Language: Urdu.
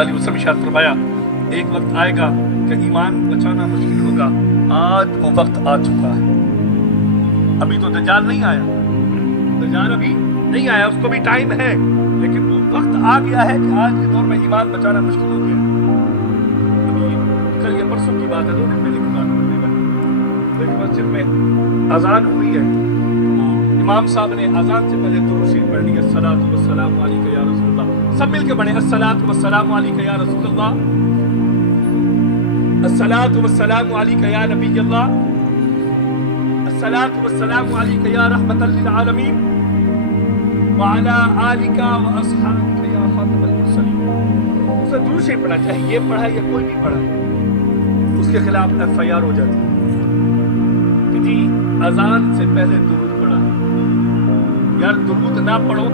علیہ وسلم ارشاد فرمایا ایک وقت آئے گا کہ ایمان بچانا مشکل ہوگا، آج وہ وقت آ چکا ہے۔ ابھی تو دجال نہیں آیا، دجال ابھی نہیں آیا، اس کو بھی ٹائم ہے، لیکن وہ وقت آ گیا ہے کہ آج کے دور میں ایمان بچانا مشکل ہو گیا۔ ابھی کل یا پرسوں کی بات ہے، 2 دن پہلے کی بات ہے، ایک مسجد میں اذان ہوئی ہے، امام صاحب نے اذان سے پہلے درود شریف پڑھ لیا، الصلاۃ والسلام علیک یا رسول اللہ، سب مل کے پڑھیں، الصلاۃ والسلام علیک یا رسول اللہ، الصلاۃ والسلام علیک یا نبی اللہ، الصلاۃ والسلام علیک یا رحمۃ للعالمین وعلی آلک واصحابک یا خاتم المرسلین۔ اسے درود شریف پڑھنا چاہیے، یہ پڑھا یا کوئی بھی پڑھا اس کے خلاف FIR ہو جاتی ہے کہ جی اذان سے پہلے درود پڑھا۔ یار درود نہ پڑھو